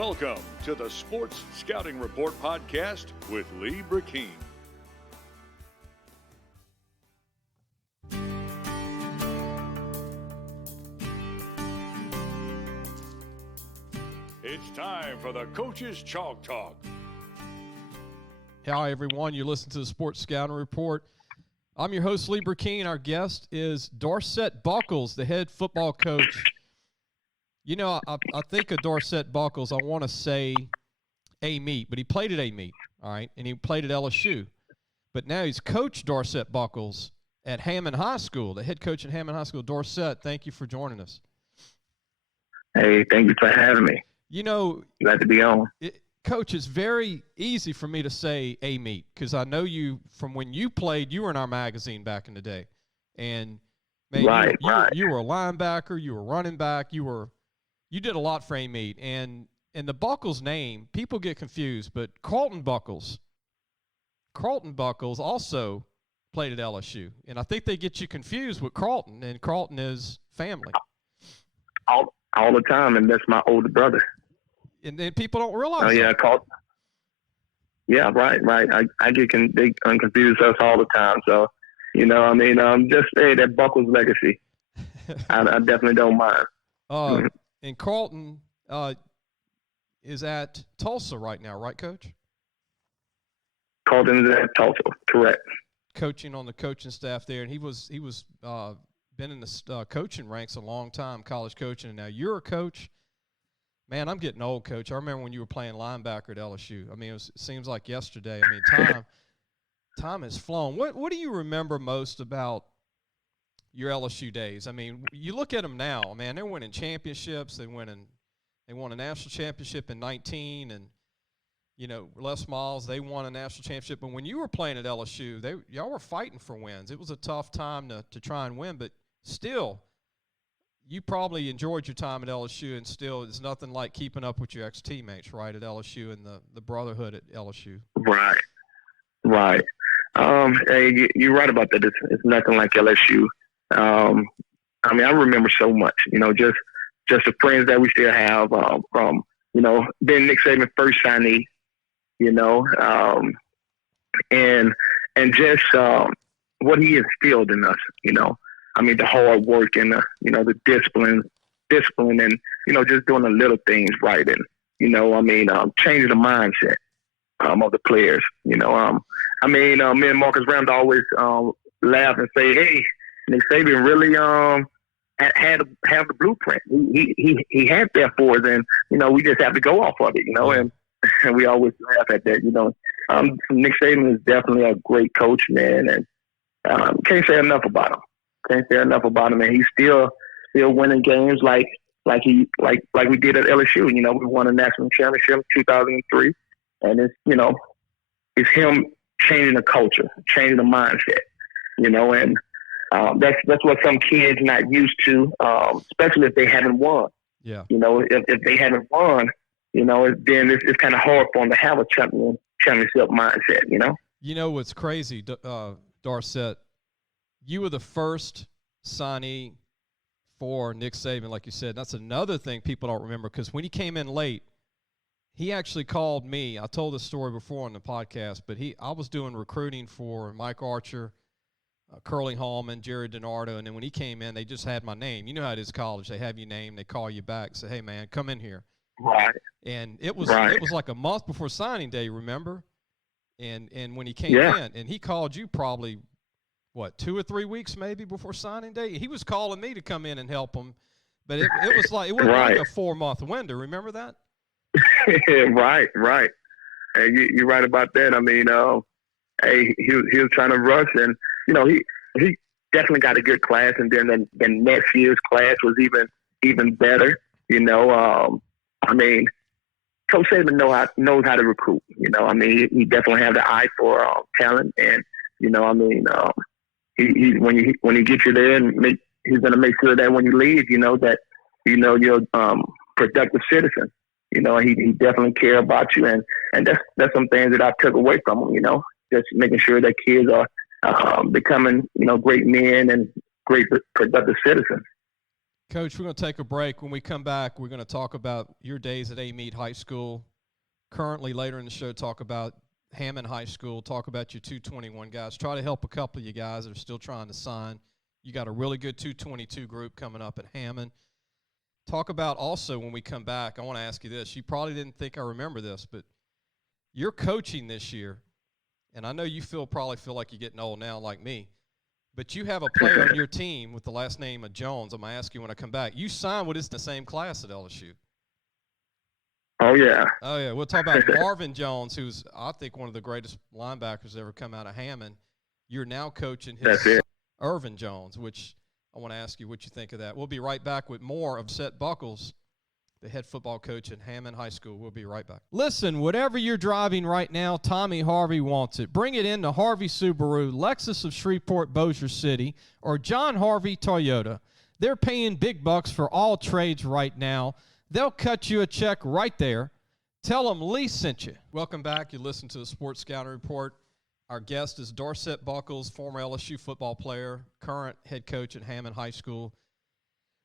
Welcome to the Sports Scouting Report podcast with Lee Brecheen. It's time for the Coach's Chalk Talk. Hi, everyone. You're listening to the Sports Scouting Report. I'm your host, Lee Brecheen. Our guest is Dorsett Buckels, the head football coach. You know, I think of Dorsett Buckels, I want to say Amite, but he played at Amite, all right, and he played at LSU. But now he's coached Dorsett Buckels at Hammond High School, the head coach at Hammond High School. Dorsett, thank you for joining us. Hey, thank you for having me. You know, glad to be on. Coach, it's very easy for me to say Amite because I know you from when you played. You were in our magazine back in the day, and man, you were a linebacker, you were running back, you did a lot for Amite, and the Buckels name, people get confused, but Carlton Buckels also played at LSU, and I think they get you confused with Carlton, and Carlton is family. All the time, and that's my older brother. And then people don't realize. Oh yeah, Carlton. Yeah, right. I get they confuse us all the time. So, you know, I mean, just say that Buckels legacy. I definitely don't mind. And Carlton is at Tulsa right now, right, Coach? Carlton is at Tulsa, correct. Coaching on the coaching staff there, and he was been in the coaching ranks a long time, college coaching, and now you're a coach. Man, I'm getting old, Coach. I remember when you were playing linebacker at LSU. I mean, it seems like yesterday. I mean, time has flown. What do you remember most about your LSU days? I mean, you look at them now, man, they're winning championships. They won a national championship in 19, and, you know, Les Miles, they won a national championship. But when you were playing at LSU, y'all were fighting for wins. It was a tough time to try and win, but still, you probably enjoyed your time at LSU, and still it's nothing like keeping up with your ex-teammates, right, at LSU and the brotherhood at LSU. Right. Hey, you're right about that. It's nothing like LSU. I mean, I remember so much, you know, just the friends that we still have from, you know, being Nick Saban first signee, you know, and just what he instilled in us, you know. I mean, the hard work and, you know, the discipline and, you know, just doing the little things right. And, you know, I mean, changing the mindset of the players, you know. I mean, me and Marcus Ramd always laugh and say, hey, Nick Saban really have the blueprint. He had that for us, and, you know, we just have to go off of it, you know, and we always laugh at that, you know. Nick Saban is definitely a great coach, man, and can't say enough about him. And he's still winning games like we did at LSU. You know, we won a national championship in 2003, and it's, you know, it's him changing the culture, changing the mindset. You know, and that's what some kids not used to, especially if they haven't won. Yeah. You know, if they haven't won, you know, then it's kind of hard for them to have a championship mindset. You know. You know what's crazy, Dorsett? You were the first signee for Nick Saban, like you said. That's another thing people don't remember, because when he came in late, he actually called me. I told this story before on the podcast, but I was doing recruiting for Mike Archer, Curly Hallman, Jerry DiNardo, and then when he came in, they just had my name. You know how it is college. They have your name, they call you back, say, hey, man, come in here. Right. And it was like a month before signing day, remember? And when he came in, and he called you probably – 2 or 3 weeks maybe before signing day? He was calling me to come in and help him, but it wasn't like a 4-month window. Remember that? Right. Hey, you're right about that. I mean, hey, he was trying to rush, and, you know, he definitely got a good class, and then the next year's class was even better. You know, I mean, Coach Saban knows how to recruit. You know, I mean, he definitely has the eye for talent, and, you know, I mean, when he gets you there, and he's going to make sure that when you leave, you know, that, you know, you're productive citizen. You know, he definitely care about you, and that's some things that I took away from him. You know, just making sure that kids are becoming, you know, great men and great productive citizens. Coach, we're going to take a break. When we come back, we're going to talk about your days at Amite High School. Currently, later in the show, talk about Hammond High School, talk about your 221 guys. Try to help a couple of you guys that are still trying to sign. You got a really good 222 group coming up at Hammond. Talk about also, when we come back, I want to ask you this. You probably didn't think I remember this, but you're coaching this year, and I know you probably feel like you're getting old now like me, but you have a player on your team with the last name of Jones. I'm going to ask you when I come back. You signed with us in the same class at LSU. Oh, yeah. Oh, yeah. We'll talk about Marvin Jones, who's, I think, one of the greatest linebackers ever come out of Hammond. You're now coaching his Irvin Jones, which I want to ask you what you think of that. We'll be right back with more of Dorsett Buckels, the head football coach at Hammond High School. We'll be right back. Listen, whatever you're driving right now, Tommy Harvey wants it. Bring it in to Harvey Subaru, Lexus of Shreveport, Bossier City, or John Harvey Toyota. They're paying big bucks for all trades right now. They'll cut you a check right there. Tell them Lee sent you. Welcome back. You listen to the Sports Scouting Report. Our guest is Dorsett Buckels, former LSU football player, current head coach at Hammond High School.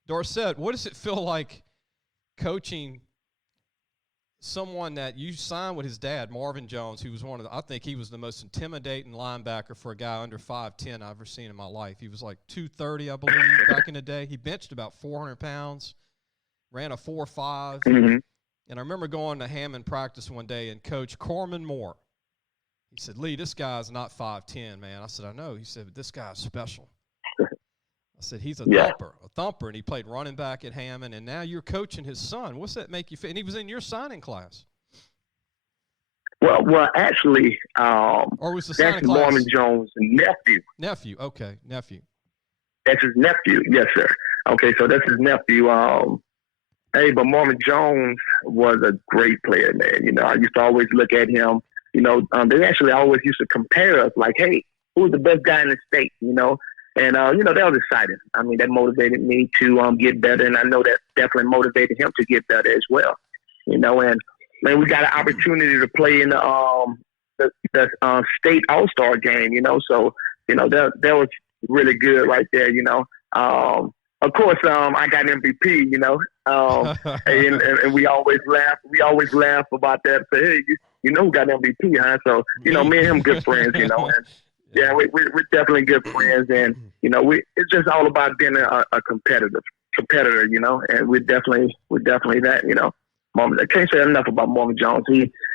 Dorsett, what does it feel like coaching someone that you signed with his dad, Marvin Jones, who was I think he was the most intimidating linebacker for a guy under 5'10" I've ever seen in my life. He was like 230, I believe, back in the day. He benched about 400 pounds. Ran a 4.5, and I remember going to Hammond practice one day, and Coach Corman Moore, he said, Lee, this guy's not 5'10", man. I said, I know. He said, but this guy's special. I said, he's a thumper, and he played running back at Hammond, and now you're coaching his son. What's that make you feel? And he was in your signing class. Well, actually, or was the signing that's class? Marvin Jones' nephew. Nephew, okay, nephew. That's his nephew, yes, sir. Okay, so that's his nephew. Hey, but Marvin Jones was a great player, man. You know, I used to always look at him. You know, they actually always used to compare us like, hey, who's the best guy in the state, you know? And, you know, that was exciting. I mean, that motivated me to get better, and I know that definitely motivated him to get better as well. You know, and, man, we got an opportunity to play in the state all-star game, you know? So, you know, that was really good right there, you know? Of course, I got MVP, you know, and we always laugh. We always laugh about that. Say, hey, you know who got MVP, huh? So, you know, me and him good friends, you know. And, yeah, we're definitely good friends. And, you know, it's just all about being a competitor, you know. And we're definitely that, you know. I can't say enough about Marvin Jones.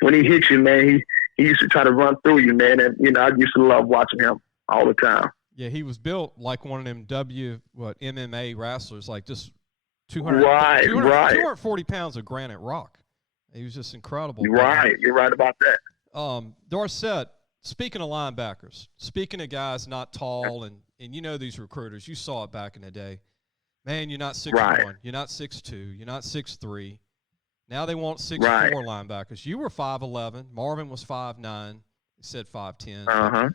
When he hits you, man, he used to try to run through you, man. And, you know, I used to love watching him all the time. Yeah, he was built like one of them MMA wrestlers, like just 240 pounds of granite rock. He was just incredible. Right, you're right about that. Dorsett, speaking of linebackers, speaking of guys not tall, and you know these recruiters, you saw it back in the day. Man, you're not 6'1", you're not 6'2", you're not 6'3". Now they want 6'4" linebackers. You were 5'11", Marvin was 5'9", he said 5'10". Uh-huh.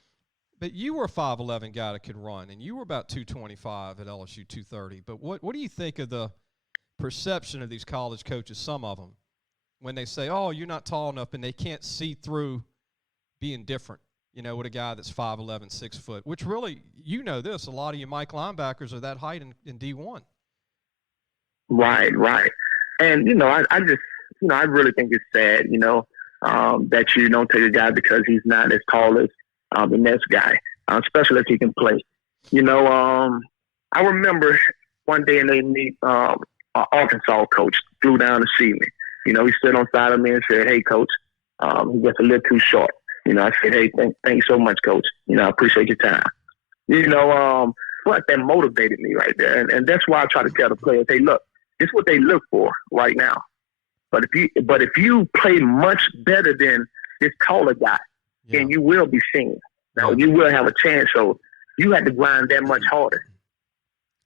But you were a 5'11" guy that could run, and you were about 225 at LSU, 230. But what do you think of the perception of these college coaches, some of them, when they say, oh, you're not tall enough, and they can't see through being different, you know, with a guy that's 5'11", 6 foot, which really, you know this, a lot of you Mike linebackers are that height in D1. Right. And, you know, I just, you know, I really think it's sad, you know, that you don't take a guy because he's not as tall as the next guy, especially if he can play. You know, I remember one day in they meet, our Arkansas coach flew down to see me. You know, he stood on side of me and said, hey, coach, he gets a little too short. You know, I said, hey, thank you so much, coach. You know, I appreciate your time. You know, but that motivated me right there. And that's why I try to tell the players, hey, look, it's what they look for right now. But if you play much better than this taller guy, then you will be seen. Now, you will have a chance, so you have to grind that much harder.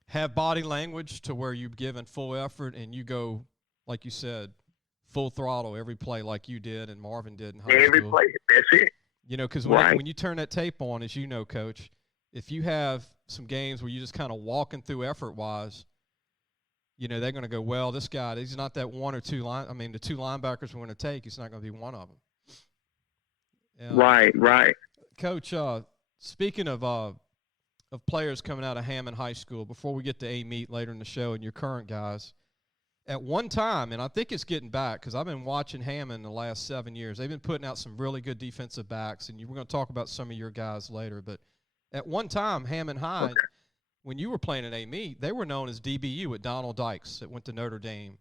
Have body language to where you've given full effort and you go, like you said, full throttle every play like you did and Marvin did in high school. Every play, that's it. You know, because when you turn that tape on, as you know, Coach, if you have some games where you're just kind of walking through effort-wise, you know, they're going to go, well, this guy, he's not that one or two the two linebackers we're going to take, he's not going to be one of them. Right. Coach, speaking of of players coming out of Hammond High School before we get to Amite later in the show and your current guys. At one time, and I think it's getting back because I've been watching Hammond the last 7 years. They've been putting out some really good defensive backs, and we're going to talk about some of your guys later. But at one time, Hammond High, when you were playing at Amite, they were known as DBU with Donald Dykes that went to Notre Dame.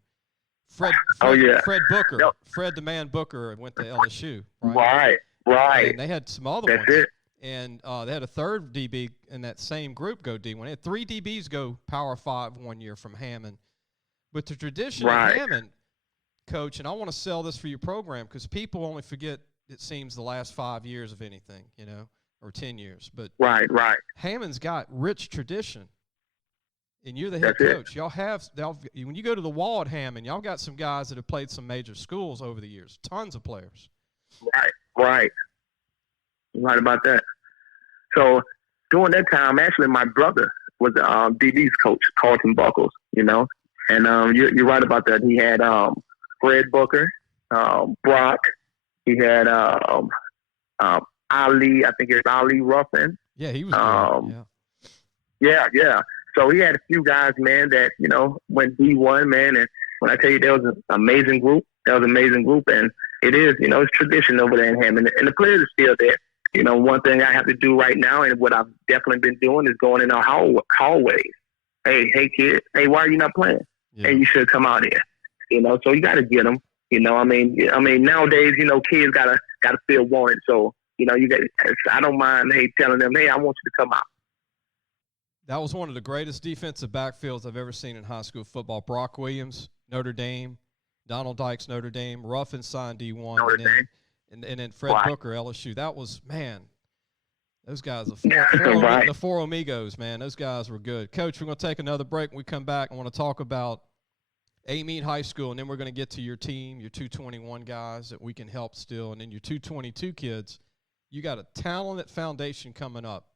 Fred Booker, yep. Fred the Man Booker went to LSU. Right. And they had some other ones. It. And they had a third DB in that same group go D1. They had 3 DBs go Power 5 one year from Hammond. But the tradition of Hammond, Coach, and I want to sell this for your program because people only forget, it seems, the last 5 years of anything, or 10 years. But Hammond's got rich tradition. And you're the head coach. Y'all when you go to the wall at Hammond, y'all got some guys that have played some major schools over the years. Tons of players. Right about that. So during that time, actually, my brother was the DB's coach, Carlton Buckels, And you're right about that. He had Fred Booker, Brock. He had Ali. I think it's Ali Ruffin. Yeah, he was good. Yeah. So he had a few guys, man, that, went D1, man. And when I tell you there was an amazing group, And it is, it's tradition over there in Hammond. And the players are still there. One thing I have to do right now and what I've definitely been doing is going in our hallways. Hey, kid. Hey, why are you not playing? Yeah. Hey, you should come out here. So you got to get them. I mean, nowadays, kids gotta feel wanted. So, I don't mind, telling them, hey, I want you to come out. That was one of the greatest defensive backfields I've ever seen in high school football. Brock Williams, Notre Dame, Donald Dykes, Notre Dame, Ruffin signed D1, and then Fred Booker, LSU. That was, man, those guys, the four amigos, man, those guys were good. Coach, we're going to take another break. When we come back, I want to talk about Amite High School, and then we're going to get to your team, your 221 guys that we can help still, and then your 222 kids. You got a talented foundation coming up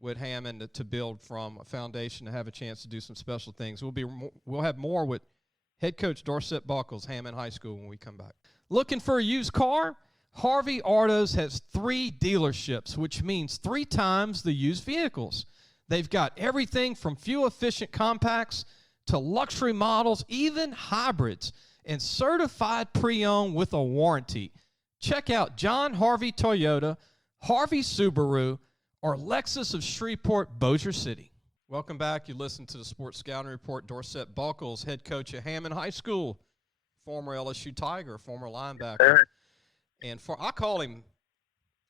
with Hammond to build from, a foundation to have a chance to do some special things. We'll have more with head coach Dorsett Buckels, Hammond High School, when we come back. Looking for a used car? Harvey Autos has 3 dealerships, which means 3 times the used vehicles. They've got everything from fuel-efficient compacts to luxury models, even hybrids, and certified pre-owned with a warranty. Check out John Harvey Toyota, Harvey Subaru, or Lexus of Shreveport, Bossier City. Welcome back. You listen to the Sports Scouting Report. Dorsett Buckels, head coach at Hammond High School, former LSU Tiger, former linebacker. And I call him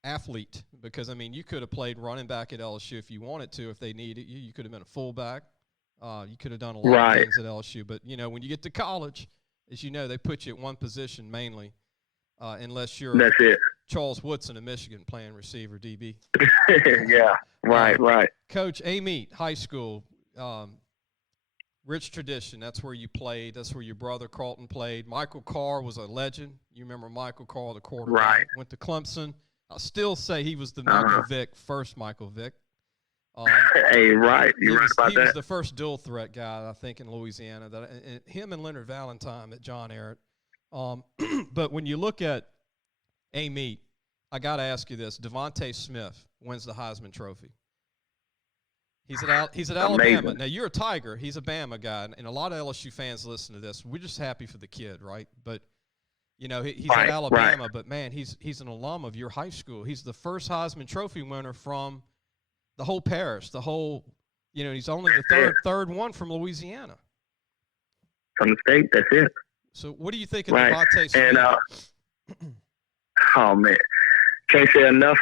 athlete because, you could have played running back at LSU if you wanted to, if they needed you. You could have been a fullback. You could have done a lot of things at LSU. But, when you get to college, as you know, they put you at one position mainly, unless you're Charles Woodson of Michigan playing receiver, DB. Yeah, right. Coach, Amite High School, rich tradition. That's where you played. That's where your brother Carlton played. Michael Carr was a legend. You remember Michael Carr, the quarterback. Right. Went to Clemson. I'll still say he was the Michael Vick, first Michael Vick. You're right about that. He was the first dual threat guy, I think, in Louisiana. And him and Leonard Valentine at John Ehret. But when you look at Amite, I got to ask you this. Devonta Smith wins the Heisman Trophy. He's at Alabama. Now, you're a Tiger. He's a Bama guy. And a lot of LSU fans listen to this. We're just happy for the kid, right? But, he's at Alabama. But, man, he's an alum of your high school. He's the first Heisman Trophy winner from the whole parish. He's only the third one from Louisiana. From the state, that's it. So what do you think of Devonta Smith? And, oh, man. Can't say enough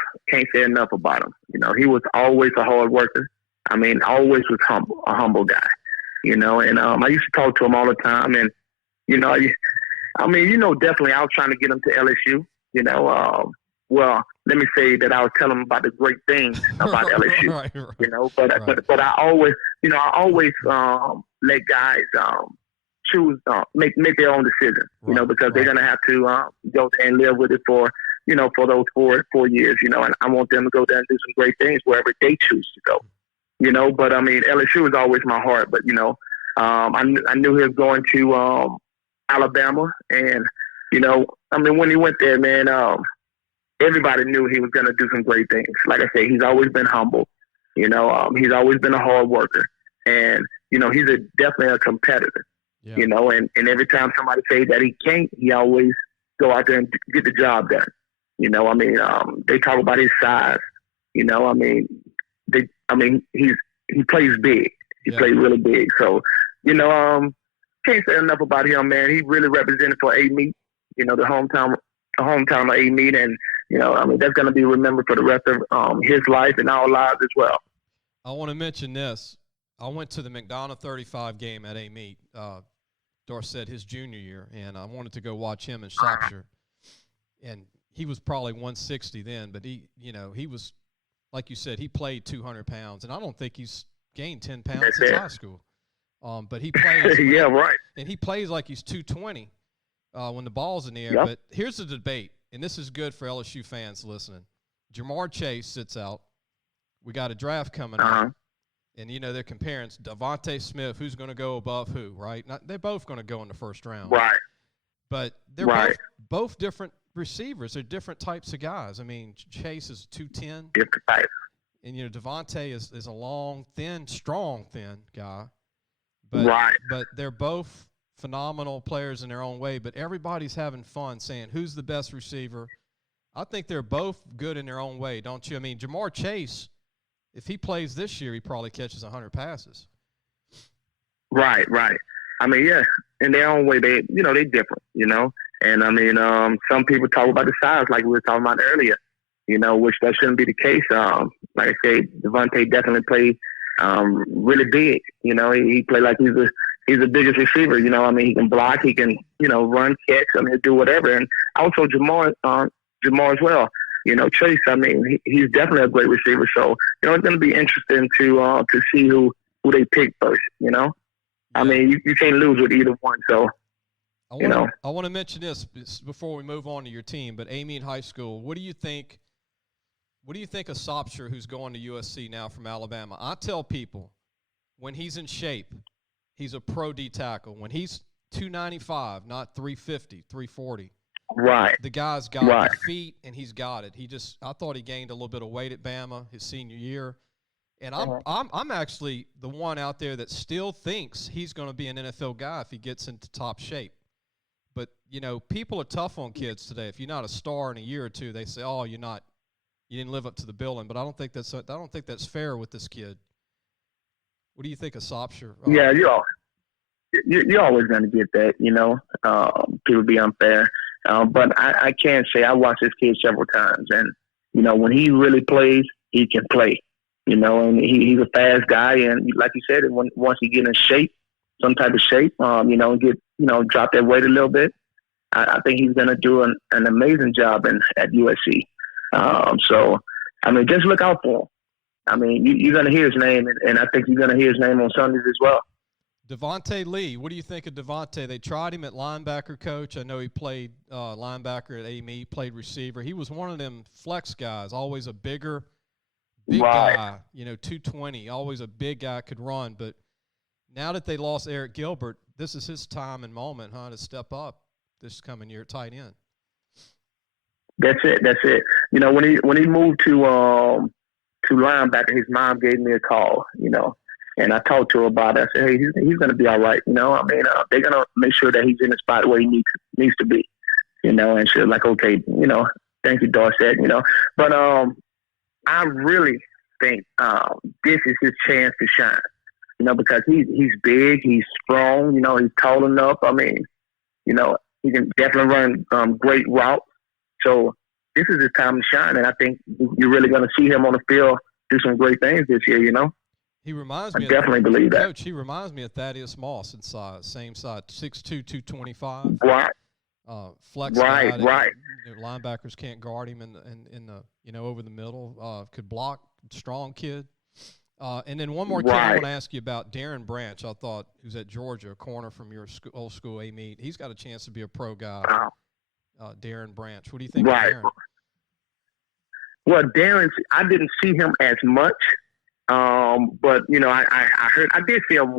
about him. He was always a hard worker. Always was a humble guy, and I used to talk to him all the time. And, definitely I was trying to get him to LSU, well, let me say that I was telling him about the great things about LSU, right. But I always, let guys choose, make their own decision, because they're going to have to go there and live with it for those 4 years, and I want them to go there and do some great things wherever they choose to go. But LSU was always my heart. But I knew he was going to Alabama, and when he went there, man, everybody knew he was going to do some great things. Like I say, he's always been humble. He's always been a hard worker, and he's definitely a competitor. Yeah. And every time somebody says that he can't, he always go out there and get the job done. They talk about his size. He plays big. He plays really big. So, can't say enough about him, man. He really represented for Amite, the hometown of Amite, and that's going to be remembered for the rest of his life and our lives as well. I want to mention this. I went to the McDonough 35 game at Amite, Dorsett, his junior year, and I wanted to go watch him in Shropshire. And he was probably 160 then, but he was, like you said, he played 200 pounds, and I don't think he's gained 10 pounds since high school. But he plays, yeah, right, and he plays like he's 220 when the ball's in the air. Yep. But here's the debate, and this is good for LSU fans listening. Jamar Chase sits out. We got a draft coming up, and they're comparing Devonta Smith, who's going to go above who, right? They're both going to go in the first round, right? But they're both different receivers. They're different types of guys. I mean, Chase is 210, different types, and Devonta is a long, thin, strong, thin guy. But they're both phenomenal players in their own way. But everybody's having fun saying who's the best receiver. I think they're both good in their own way, don't you? I mean, Jamar Chase, if he plays this year, he probably catches 100 passes. Right. I mean, yeah, in their own way, they're different, And some people talk about the size, like we were talking about earlier, which that shouldn't be the case. Like I said, Devonta definitely played really big. He played like he's the biggest receiver. He can block, he can run, catch. He'll do whatever. And also Jamar as well. Chase. He's definitely a great receiver. So it's going to be interesting to see who they pick first. Yeah. You can't lose with either one. So. I want to mention this before we move on to your team. But Amite High School, what do you think? What do you think of Sopsher, who's going to USC now from Alabama? I tell people, when he's in shape, he's a pro D tackle. When he's 295, not 350, 340. Right. The guy's got the feet, and he's got it. I thought he gained a little bit of weight at Bama his senior year. And I'm actually the one out there that still thinks he's going to be an NFL guy if he gets into top shape. But, people are tough on kids today. If you're not a star in a year or two, they say, oh, you didn't live up to the billing. But I don't think that's fair with this kid. What do you think of Sopsher? Yeah, you're always going to get that, people be unfair. But I can say I watched this kid several times. And, when he really plays, he can play, and he's a fast guy. And like you said, once he get in shape, some type of shape, drop that weight a little bit, I think he's going to do an amazing job at USC. So, just look out for him. You're going to hear his name, and I think you're going to hear his name on Sundays as well. Devonta Lee, what do you think of Devonta? They tried him at linebacker coach. I know he played linebacker at Amite, played receiver. He was one of them flex guys, always a big guy, 220, always a big guy, could run. But now that they lost Eric Gilbert, this is his time and moment, to step up this coming year at tight end. That's it. When he moved to linebacker, his mom gave me a call, and I talked to her about it. I said, hey, he's going to be all right. They're going to make sure that he's in the spot where he needs to be, and she's like, okay, thank you, Dorsett, But I really think this is his chance to shine, because he's big, he's strong, he's tall enough. He can definitely run great routes. So this is his time to shine, and I think you're really going to see him on the field do some great things this year, He reminds me. I definitely believe that. Coach, he reminds me of Thaddeus Moss in size, same size, 6'2", 225. Right. Flex. Right. Linebackers can't guard him in the over the middle. Could block. Strong kid. And then one more kid I want to ask you about, Darren Branch. I thought, who's at Georgia, a corner from your old school Amite. He's got a chance to be a pro guy. Darren Branch. What do you think of Darren? Well, Darren, I didn't see him as much. But I heard, I did see him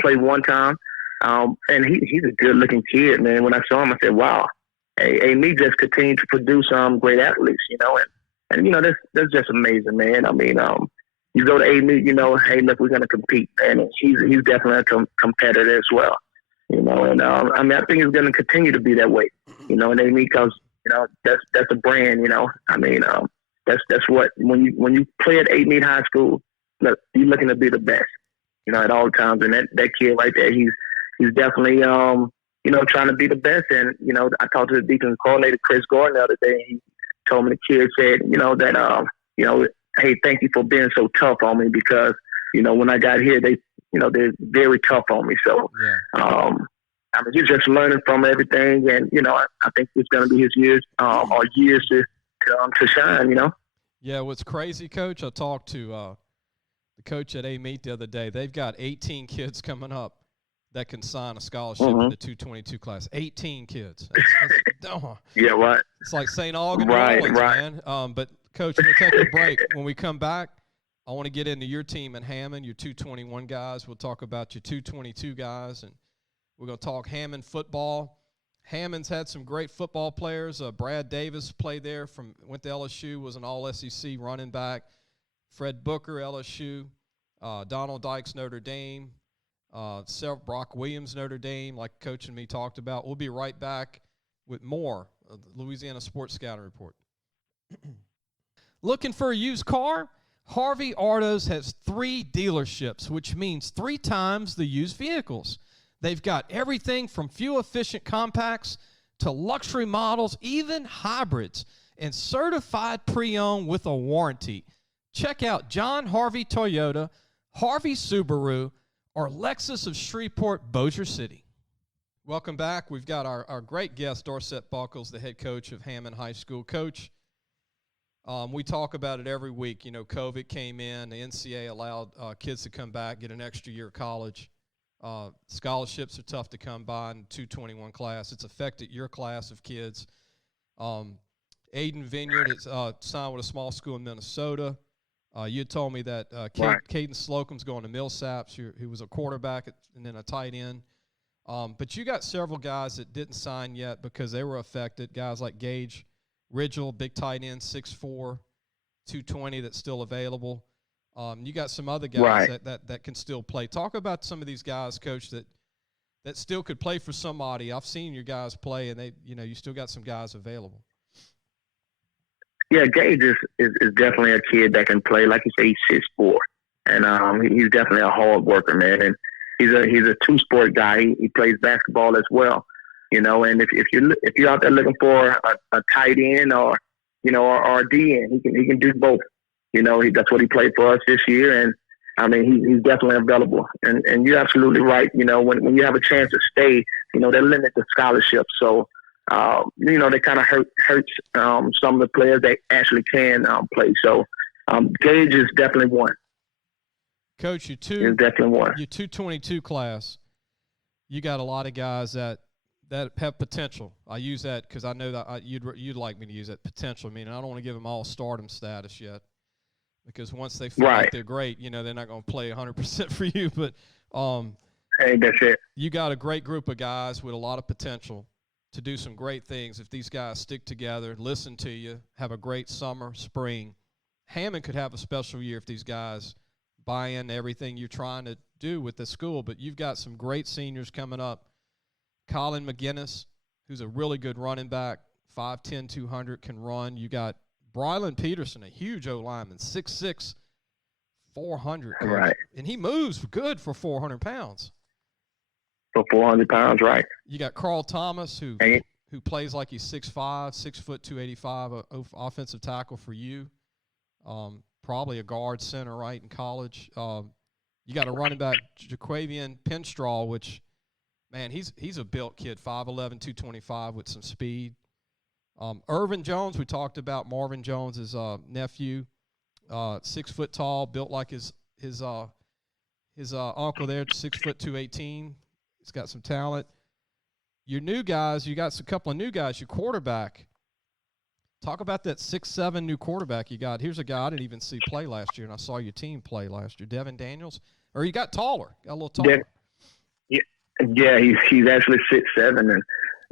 play one time, and he's a good looking kid, man. When I saw him, I said, "Wow, me just continue to produce great athletes," and that's just amazing, man. you go to Amite, hey, look, we're going to compete, man. And he's definitely a competitor as well, And I think it's going to continue to be that way, and Amite because that's a brand, that's what when you play at Amite High School, look, you're looking to be the best, at all times. And that kid right there, he's definitely trying to be the best. And I talked to the defensive coordinator Chris Gordon the other day. And he told me the kid said, that hey, thank you for being so tough on me because when I got here, they're very tough on me. So he's just learning from everything, and I think it's going to be his years to shine. Yeah, what's crazy, Coach? I talked to the coach at Amite the other day. They've got 18 kids coming up that can sign a scholarship in the 222 class. 18 kids. Yeah, right. It's like St. Augustine, man. But, Coach, we'll take a break. When we come back, I want to get into your team in Hammond, your 221 guys. We'll talk about your 222 guys, and we're going to talk Hammond football. Hammond's had some great football players. Brad Davis played there, went to LSU, was an all-SEC running back. Fred Booker, LSU. Donald Dykes, Notre Dame. Brock Williams, Notre Dame, like Coach and me talked about. We'll be right back with more of the Louisiana Sports Scouting Report. Looking for a used car? Harvey Autos has 3 dealerships, which means 3 times the used vehicles. They've got everything from fuel-efficient compacts to luxury models, even hybrids, and certified pre-owned with a warranty. Check out John Harvey Toyota, Harvey Subaru, or Lexus of Shreveport, Bossier City. Welcome back. We've got our great guest, Dorsett Buckels, the head coach of Hammond High School. Coach, we talk about it every week. COVID came in. The NCAA allowed kids to come back, get an extra year of college. Scholarships are tough to come by in 221 class. It's affected your class of kids. Aiden Vineyard is signed with a small school in Minnesota. You had told me that Caden Slocum's going to Millsaps, who was a quarterback and then a tight end. But you got several guys that didn't sign yet because they were affected. Guys like Gage Ridgel, big tight end, 6'4", 220, that's still available. You got some other guys that can still play. Talk about some of these guys, Coach, that still could play for somebody. I've seen your guys play, and you still got some guys available. Yeah, Gage is definitely a kid that can play. Like you say, he's 6'4", and he's definitely a hard worker, man. And he's a two-sport guy. He plays basketball as well, And if you're out there looking for a tight end or a DN, he can do both. That's what he played for us this year, and he's definitely available. And you're absolutely right. When you have a chance to stay, they limit the scholarship, so. They kind of hurts some of the players that actually can play. So, Gage is definitely one. Coach, is definitely one. Your 222 class, you got a lot of guys that have potential. I use that because I know that you'd like me to use that potential. I don't want to give them all stardom status yet, because once they feel like they're great, they're not going to play 100% for you. But hey, that's it. You got a great group of guys with a lot of potential to do some great things if these guys stick together, listen to you, have a great summer, spring. Hammond could have a special year if these guys buy in everything you're trying to do with the school. But you've got some great seniors coming up. Colin McGinnis, who's a really good running back, 5'10", 200, can run. You got Brylan Peterson, a huge O-lineman, 6'6", 400. Right. And he moves good for 400 pounds. For 400 pounds, right. You got Carl Thomas, who plays like he's 6'5", 6 foot 285, offensive tackle for you. Probably a guard center, right, in college. You got a running back, Jaquavian Penstraw, which, man, he's a built kid, 5'11", 225 with some speed. Irvin Jones, we talked about Marvin Jones' nephew, 6 foot tall, built like his uncle there, 6 foot 218. He's got some talent. Your new guys, you got a couple of new guys. Your quarterback, talk about that 6'7" new quarterback you got. Here's a guy I didn't even see play last year, and I saw your team play last year. Devin Daniels, or you got taller, got a little taller. Yeah, he's actually 6'7", and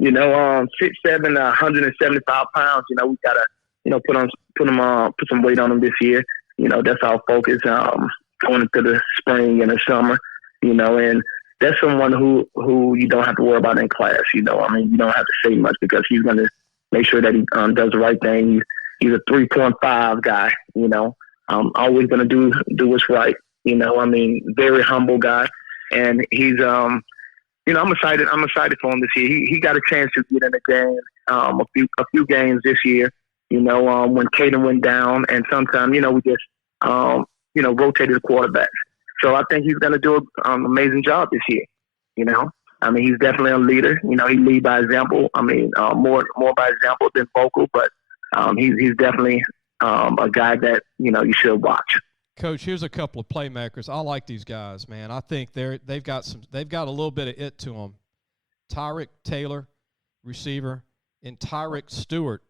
6'7", 175 pounds. We gotta put some weight on him this year. that's our focus going into the spring and the summer, and that's someone who you don't have to worry about in class, you don't have to say much because he's going to make sure that he does the right thing. He's a 3.5 guy, always going to do what's right, very humble guy. And he's, I'm excited for him this year. He got a chance to get in the game, a few games this year, when Caden went down, and sometimes, we just, rotated the quarterbacks. So I think he's going to do an amazing job this year, he's definitely a leader. He lead by example. More by example than vocal, but he's definitely a guy that, you should watch. Coach, here's a couple of playmakers. I like these guys, man. I think they've got a little bit of it to them. Tyrek Taylor, receiver, and Tyrek Stewart,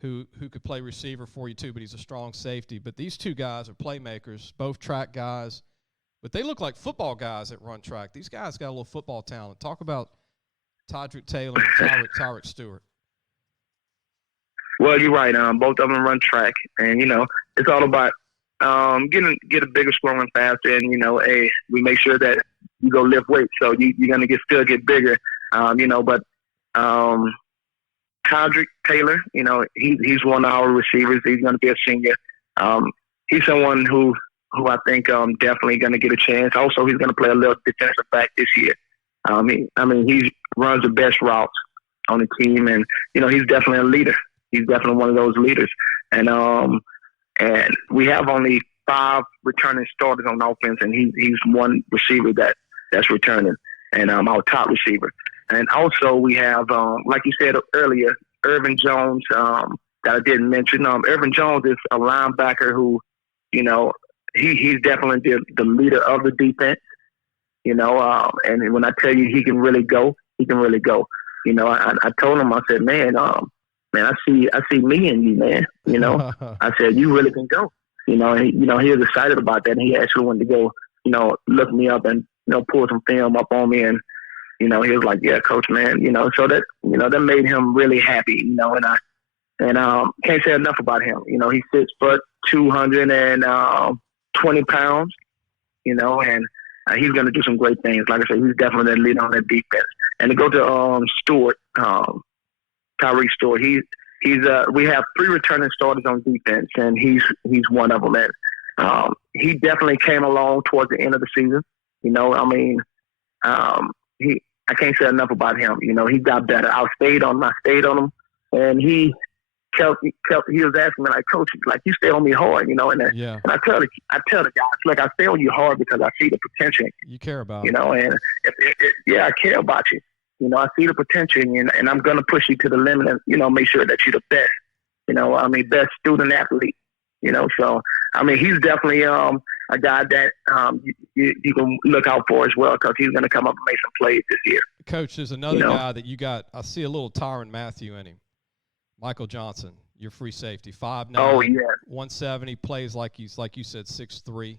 who could play receiver for you too, but he's a strong safety. But these two guys are playmakers, both track guys, but they look like football guys that run track. These guys got a little football talent. Talk about Tyrek Taylor and Tyrek Stewart. Well, you're right. Both of them run track, and it's all about get a bigger, stronger, faster, and we make sure that you go lift weights, so you're gonna still get bigger, But Tyrek Taylor, he's one of our receivers. He's gonna be a senior. He's someone who I think definitely gonna get a chance. Also, he's gonna play a little defensive back this year. He runs the best routes on the team, and he's definitely a leader. He's definitely one of those leaders, and we have only 5 returning starters on offense, and he's one receiver that's returning, and our top receiver. And also we have, like you said earlier, Irvin Jones, that I didn't mention. Irvin Jones is a linebacker who, he's definitely the leader of the defense, and when I tell you he can really go, he can really go. I told him, I said, man, I see me in you, man. I said, you really can go. And he was excited about that. And he actually wanted to go, look me up and, pull some film up on me. And, he was like, yeah, coach, man, so that, that made him really happy, and can't say enough about him. He's 6 foot, 220 pounds, and he's going to do some great things. Like I said, he's definitely the leader on that defense. And to go to Stewart, Tyrek Stewart, we have 3 returning starters on defense, and he's one of them. And he definitely came along towards the end of the season. I can't say enough about him. He got better. I stayed on him, and he was asking me, like, coach, like, you stay on me hard, and I tell the guys, like, I stay on you hard because I see the potential. You care about and I care about you. I see the potential, and I'm going to push you to the limit and, make sure that you're the best, best student athlete, So, he's definitely a guy that you can look out for as well because he's going to come up and make some plays this year. Coach, there's another guy that you got. I see a little Tyrann Mathieu in him. Michael Johnson, your free safety, 5'9", 170, plays like you said, 6'3",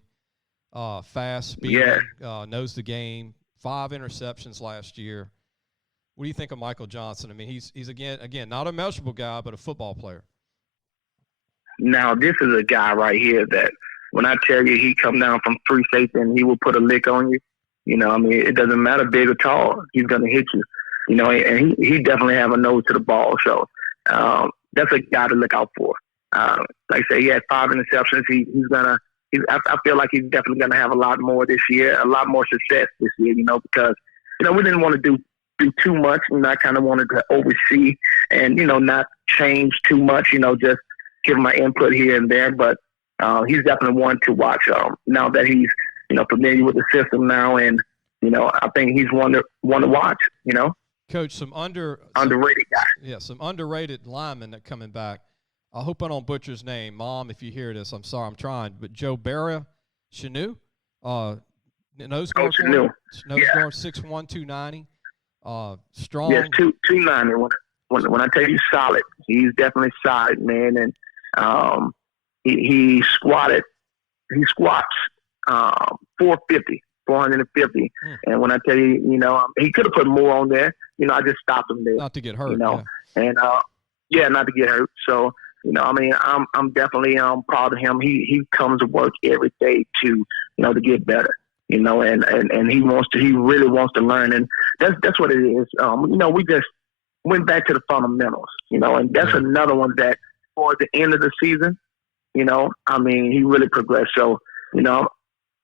fast, speed, knows the game, 5 interceptions last year. What do you think of Michael Johnson? He's again not a measurable guy, but a football player. Now, this is a guy right here that when I tell you he come down from free safety and he will put a lick on you, it doesn't matter big or tall, he's going to hit you, and he definitely have a nose to the ball. So that's a guy to look out for. Like I say, he had 5 interceptions. I feel like he's definitely going to have a lot more this year, a lot more success this year, because, we didn't want to do too much, and I kind of wanted to oversee and, not change too much, just give my input here and there. But he's definitely one to watch now that he's, familiar with the system now. And, I think he's one to watch, Coach, some underrated guy. Yeah, some underrated linemen that coming back. I hope I don't butcher his name. Mom, if you hear this, I'm sorry, I'm trying. But Joe Barra Chanu, nose guard, 6'1", 290. Strong. Yes, 290. When I tell you solid, he's definitely solid, man. And he squats 450. And when I tell you, he could have put more on there. I just stopped him there. Not to get hurt. And not to get hurt. So, I mean, I'm definitely proud of him. He comes to work every day to to get better. And he really wants to learn, and that's what it is. We just went back to the fundamentals, and that's another one that toward the end of the season, I mean, he really progressed. So,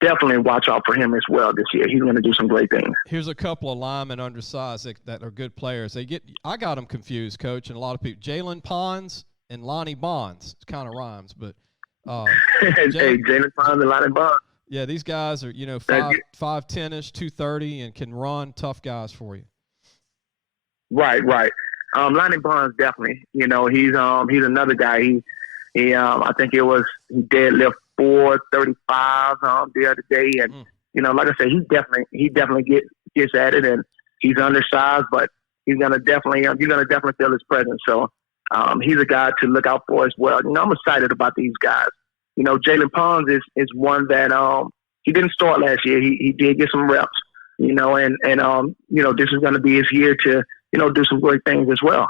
definitely watch out for him as well this year. He's going to do some great things. Here's a couple of linemen undersized that are good players. I got them confused, Coach, and a lot of people. Jalen Pons and Lonnie Bonds. It kind of rhymes, but Jalen Pons and Lonnie Bonds. Yeah, these guys are 5'10"ish, 230, and can run. Tough guys for you. Right. Lonnie Bonds definitely. He's another guy. He I think he deadlift 435 the other day, and like I said, he definitely gets at it, and he's undersized, but you're gonna definitely feel his presence. So he's a guy to look out for as well. I'm excited about these guys. Jalen Pons is one that he didn't start last year. He did get some reps. And this is going to be his year to do some great things as well.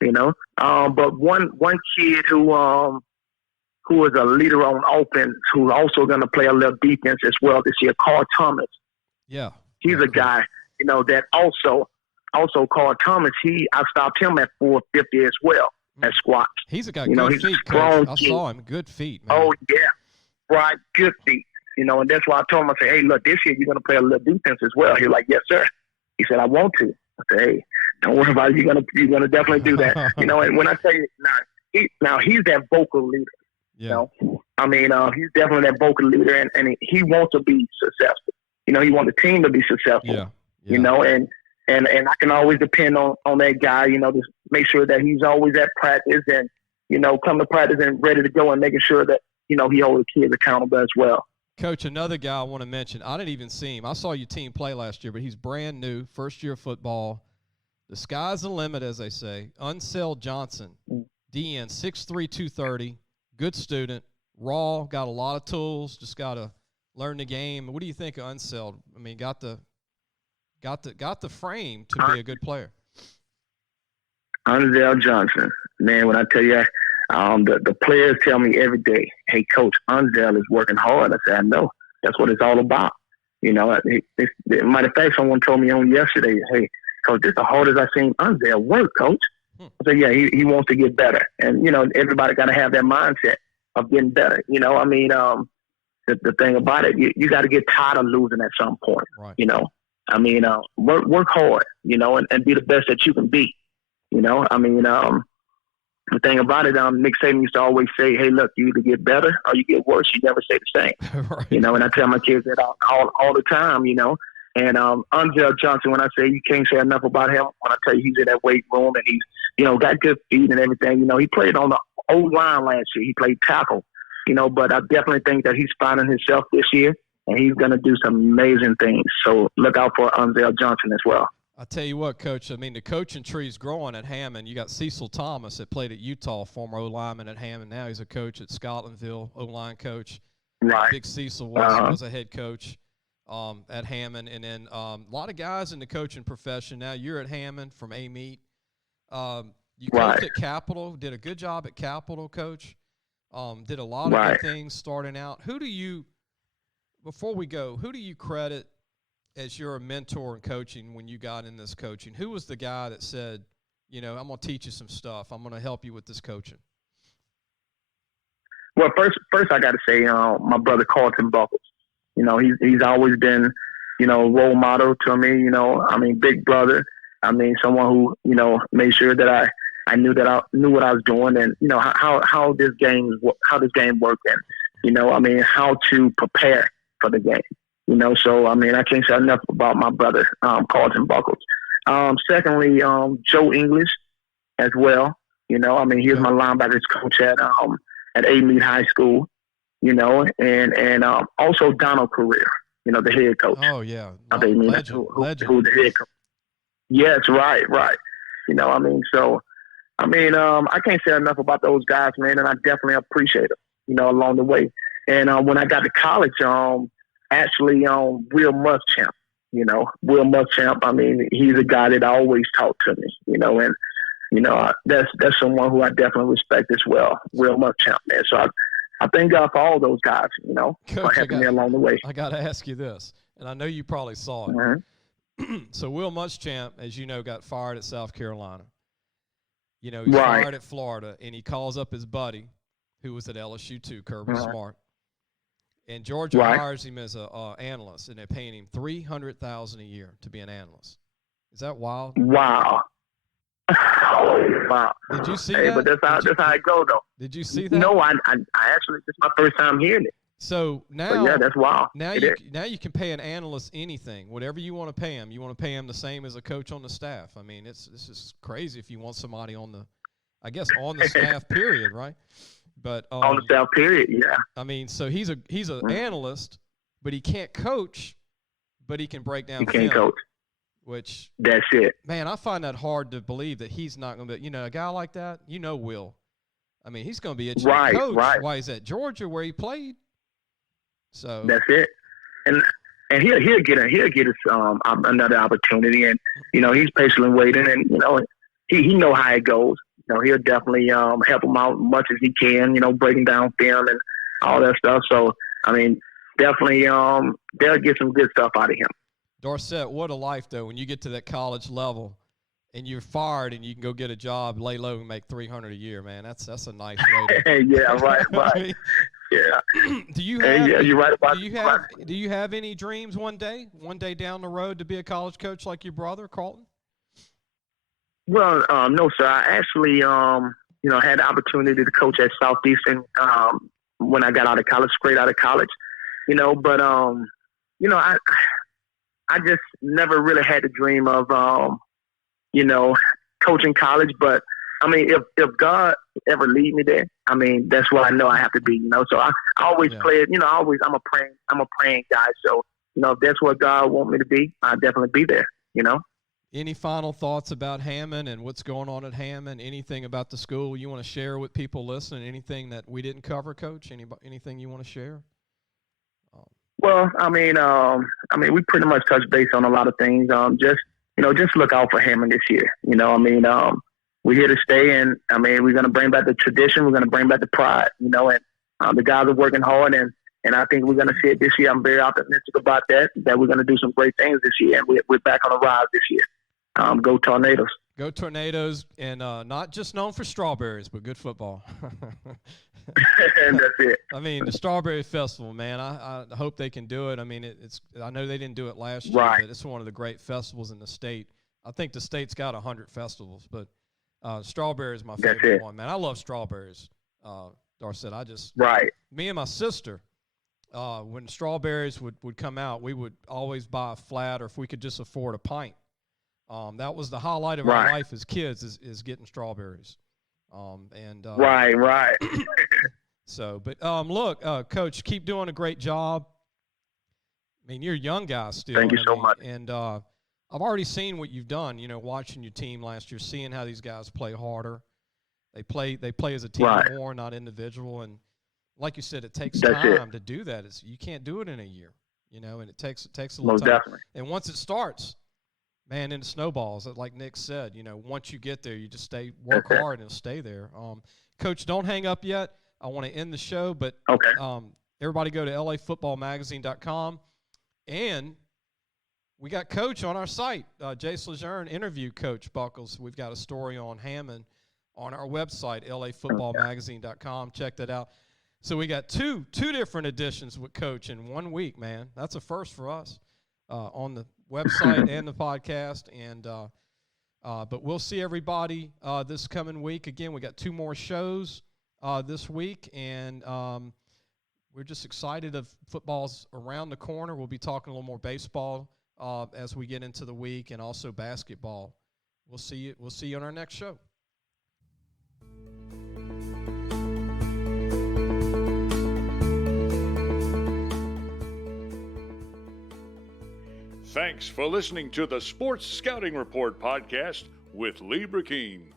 But one kid who is a leader on offense, who's also going to play a little defense as well this year, Carl Thomas. Yeah. He's a guy, that also Carl Thomas, I stopped him at 450 as well at squats. He's a guy, good feet, Coach. I saw him, good feet, man. Oh, yeah. Right, good feet. And that's why I told him, I said, hey, look, this year you're going to play a little defense as well. He's like, yes, sir. He said, I want to. I said, hey, don't worry about it. You're gonna definitely do that. And when I say now he's that vocal leader. Yeah. I mean, he's definitely that vocal leader, and he wants to be successful. He wants the team to be successful. Yeah. And I can always depend on that guy. To make sure that he's always at practice and come to practice and ready to go, and making sure that he holds the kids accountable as well. Coach, another guy I want to mention. I didn't even see him. I saw your team play last year, but he's brand new, first year of football. The sky's the limit, as they say. Unseld Johnson, DN, 6'3", 230, good student, raw, got a lot of tools, just got to learn the game. What do you think of Unseld? I mean, got the frame to be a good player. Unseld Johnson, man, when I tell you, the players tell me every day, hey, Coach, Unseld is working hard. I said, I know. That's what it's all about. Matter of fact, someone told me on yesterday, hey, Coach, this is the hardest I've seen Unseld work, Coach. I said, yeah, he wants to get better. And, everybody got to have that mindset of getting better. I mean, the thing about it, you got to get tired of losing at some point, right. I mean, work hard, and be the best that you can be. I mean, the thing about it, Nick Saban used to always say, hey, look, you either get better or you get worse. You never stay the same. Right. And I tell my kids that all the time, And Unseld Johnson, when I say you can't say enough about him, when I tell you he's in that weight room and he's, got good feet and everything, he played on the O-line last year. He played tackle, but I definitely think that he's finding himself this year, and he's going to do some amazing things. So look out for Unseld Johnson as well. I tell you what, Coach, I mean, the coaching tree's growing at Hammond. You got Cecil Thomas that played at Utah, former O-lineman at Hammond. Now he's a coach at Scotlandville, O-line coach. Right. Big Cecil was a head coach at Hammond. And then a lot of guys in the coaching profession. Now you're at Hammond from Amite. You coached at Capital, did a good job at Capital, Coach. Did a lot of good things starting out. Before we go, who do you credit as your mentor in coaching when you got in this coaching? Who was the guy that said, I'm going to teach you some stuff. I'm going to help you with this coaching? Well, first I got to say my brother Carlton Buckels. He's always been, role model to me. I mean, big brother. I mean, someone who, made sure that I knew what I was doing, and how this game worked, and I mean, how to prepare for the game. So I mean, I can't say enough about my brother Carlton Buckels. Secondly, Joe English as well. I mean, he was my linebackers coach at Amite High School. And also Donald Career, the head coach. Oh yeah, legend. Who's the head coach? Yes, right. I mean, so I can't say enough about those guys, man, and I definitely appreciate them, along the way. And when I got to college, actually, Will Muschamp, Will Muschamp. I mean, he's a guy that always talked to me, and that's someone who I definitely respect as well. Will Muschamp, man. So I thank God for all those guys, Coach, for helping me along the way. I got to ask you this, and I know you probably saw it. Mm-hmm. So Will Muschamp, as you know, got fired at South Carolina. He's Right. fired at Florida, and he calls up his buddy, who was at LSU too, Kirby Smart. And Georgia hires him as an analyst, and they're paying him $300,000 a year to be an analyst. Is that wild? Wow. Wow. Did you see that? that? But that's how it goes, though. Did you see that? No, I actually, this is my first time hearing it. So now, yeah, that's wild. Now you can pay an analyst anything, whatever you want to pay him. You want to pay him the same as a coach on the staff. I mean, this is crazy if you want somebody on the staff period, right? But on the staff period, yeah. I mean, so he's an analyst, but he can't coach, but he can break down. He can't coach. Which that's it. Man, I find that hard to believe that he's not going to be. A guy like that, Will. I mean, he's going to be a coach. Right. Why he's at Georgia where he played. So that's it. And he'll get us another opportunity, and he's patiently waiting, and he know how it goes. He'll definitely help him out as much as he can. Breaking down film and all that stuff. So I mean, definitely they'll get some good stuff out of him. Dorsett, what a life though when you get to that college level and you're fired and you can go get a job, lay low, and make $300 a year, man. That's a nice way to. Yeah, right. Yeah. Do you have? Yeah, you're right about. Do you have any dreams one day down the road to be a college coach like your brother, Carlton? Well, no, sir. I actually, had the opportunity to coach at Southeastern when I got out of college, straight out of college. But I just never really had the dream of, coaching college. But I mean, if God ever lead me there, I mean, that's what I know I have to be. So I always play it. I'm a praying guy. So if that's what God want me to be, I'll definitely be there. Any final thoughts about Hammond and what's going on at Hammond? Anything about the school you want to share with people listening? Anything that we didn't cover, Coach? Anything you want to share? Well, I mean, we pretty much touched base on a lot of things. Just look out for Hammond this year. We're here to stay, and I mean, we're going to bring back the tradition. We're going to bring back the pride. And the guys are working hard, and I think we're going to see it this year. I'm very optimistic about that we're going to do some great things this year, and we're back on the rise this year. Go Tornadoes. Go Tornadoes, and not just known for strawberries, but good football. And that's it. I mean, the Strawberry Festival, man, I hope they can do it. I mean, I know they didn't do it last year, but it's one of the great festivals in the state. I think the state's got 100 festivals, but strawberry is my favorite one, man. I love strawberries, Dorsett. Me and my sister, when strawberries would come out, we would always buy a flat, or if we could just afford a pint. That was the highlight of our life as kids is getting strawberries. Right. So, but look, Coach, keep doing a great job. I mean, you're a young guy still. Thank you so much. And I've already seen what you've done. Watching your team last year, seeing how these guys play harder. They play as a team more, not individual. And like you said, it takes time to do that. You can't do it in a year. And it takes a little time. Definitely. And once it starts, man, and it snowballs. Like Nick said, once you get there, you just work hard and it'll stay there. Coach, don't hang up yet. I want to end the show, but everybody go to lafootballmagazine.com. And we got Coach on our site. Jace Lejeune interviewed Coach Buckels. We've got a story on Hammond on our website, lafootballmagazine.com. Check that out. So we got two different editions with Coach in 1 week, man. That's a first for us on the website and the podcast. And but we'll see everybody this coming week. Again, we got 2 more shows this week, and we're just excited of football's around the corner. We'll be talking a little more baseball as we get into the week, and also basketball. We'll see you on our next show. Thanks for listening to the Sports Scouting Report podcast with Lee Brecheen.